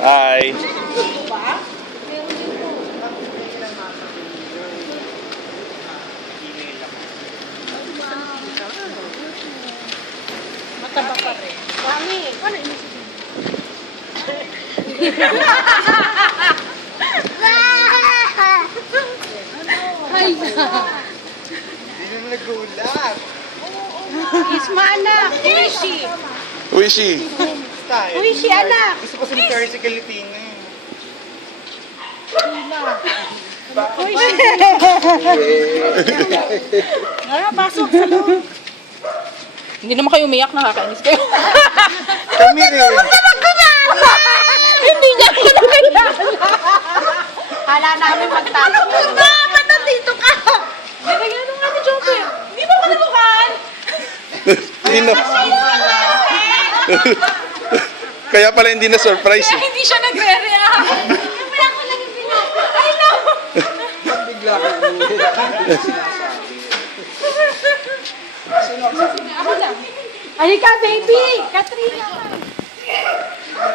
Hi. Mataba pa rin. Mami, ano yung Ay, Hindi naman nagulat. Isma anak. Uishi. Who is she? Tayo. Uishi anak. Gusto ko sa tricycle ni Tina eh. Uishi. Ngara, pasok sa loob. Hindi naman kayo umiyak, nakakainis kayo. Kami rin. Hindi niya ako nakilala. Hala namin magtatapos. Ba't nandito ka? Nilagyan nung ano, Joker. Hindi mo kalimukan. Hindi na. Kaya pala hindi na surprise Kaya eh. hindi siya nagre-react. Wala ko lang yung pinapos. I know. Bigla ka Ako lang. Halika, baby! Katrina!